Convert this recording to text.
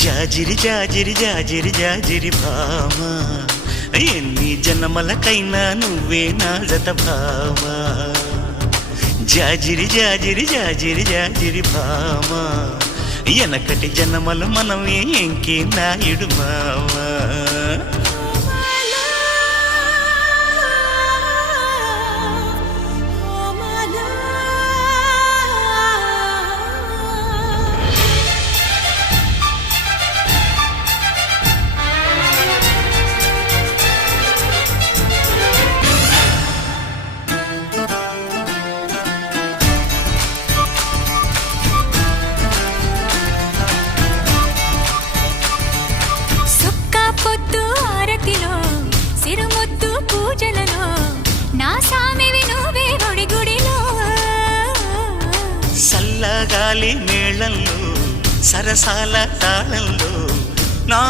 జాజిరి జాజిరి జాజిరి జాజిరి భామా ఎన్ని జన్మలకైనా నువ్వే నా జత భామా జాజిరి జాజిరి జాజిరి జాజిరి భామా ఎనకటి జన్మలు మనమే ఎంకి నాయుడు మావా పొద్దు ఆరతిలో సిరుముద్దు పూజలలో నా సామివి నువ్వే ఒడి గుడిలో సల్లగాలి మేళంలో సరసాల తాళంలో నా